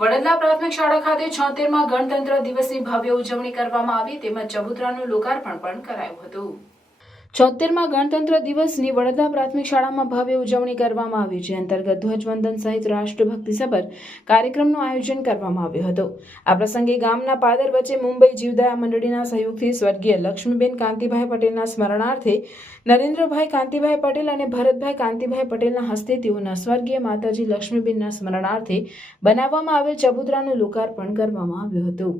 વડોદરા પ્રાથમિક શાળા ખાતે 76મા ગણતંત્ર દિવસની ભવ્ય ઉજવણી કરવામાં આવી તેમજ ચબૂતરાનું લોકાર્પણ પણ કરાયું હતું। 76મા ગણતંત્ર દિવસની વડોદરા પ્રાથમિક શાળામાં ભવ્ય ઉજવણી કરવામાં આવી, જે અંતર્ગત ધ્વજવંદન સહિત રાષ્ટ્રભક્તિસભર કાર્યક્રમનું આયોજન કરવામાં આવ્યું હતું। આ પ્રસંગે ગામના પાદર વચ્ચે મુંબઈ જીવદયા મંડળીના સહયોગથી સ્વર્ગીય લક્ષ્મીબેન કાંતિભાઈ પટેલના સ્મરણાર્થે નરેન્દ્રભાઈ કાંતિભાઈ પટેલ અને ભરતભાઈ કાંતિભાઈ પટેલના હસ્તે તેઓના સ્વર્ગીય માતાજી લક્ષ્મીબેનના સ્મરણાર્થે બનાવવામાં આવેલ ચબૂતરાનું લોકાર્પણ કરવામાં આવ્યું હતું।